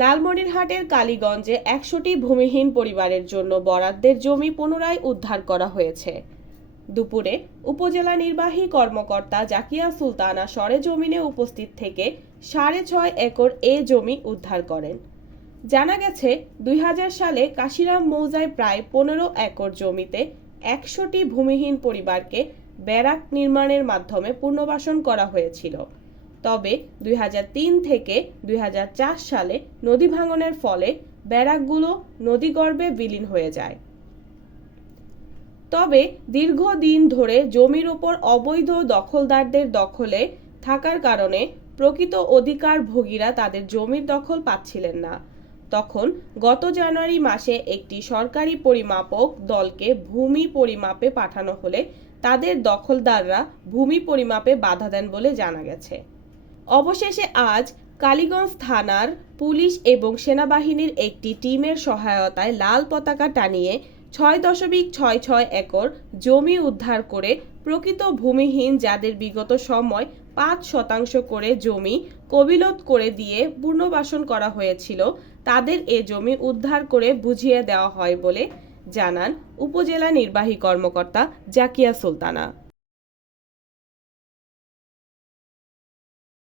লালমনিরহাটের কালীগঞ্জে একশোটি ভূমিহীন পরিবারের জন্য বরাদ্দের জমি পুনরায় উদ্ধার করা হয়েছে। দুপুরে উপজেলা নির্বাহী কর্মকর্তা জাকিয়া সুলতানা সরেজমিনে উপস্থিত থেকে সাড়ে ছয় একর এ জমি উদ্ধার করেন। জানা গেছে, দুই হাজার সালে কাশিরাম মৌজায় প্রায় পনেরো একর জমিতে একশোটি ভূমিহীন পরিবারকে ব্যারাক নির্মাণের মাধ্যমে পুনর্বাসন করা হয়েছিল। তবে দুই হাজার তিন থেকে দুই হাজার চার সালে নদী ভাঙনের ফলে ব্যারাকগুলো নদীগর্ভে বিলীন হয়ে যায়। তবে দীর্ঘদিন ধরে জমির ওপর অবৈধ দখলদারদের দখলে থাকার কারণে প্রকৃত অধিকার ভোগীরা তাদের জমির দখল পাচ্ছিলেন না। তখন গত জানুয়ারি মাসে একটি সরকারি পরিমাপক দলকে ভূমি পরিমাপে পাঠানো হলে তাদের দখলদাররা ভূমি পরিমাপে বাধা দেন বলে জানা গেছে। অবশেষে আজ কালীগঞ্জ থানার পুলিশ এবং সেনাবাহিনীর একটি টিমের সহায়তায় লাল পতাকা টানিয়ে ছয় দশমিক ছয় ছয় একর জমি উদ্ধার করে প্রকৃত ভূমিহীন যাদের বিগত সময় পাঁচ শতাংশ করে জমি কবিলত করে দিয়ে পুনর্বাসন করা হয়েছিল, তাদের এ জমি উদ্ধার করে বুঝিয়ে দেওয়া হয় বলে জানান উপজেলা নির্বাহী কর্মকর্তা জাকিয়া সুলতানা।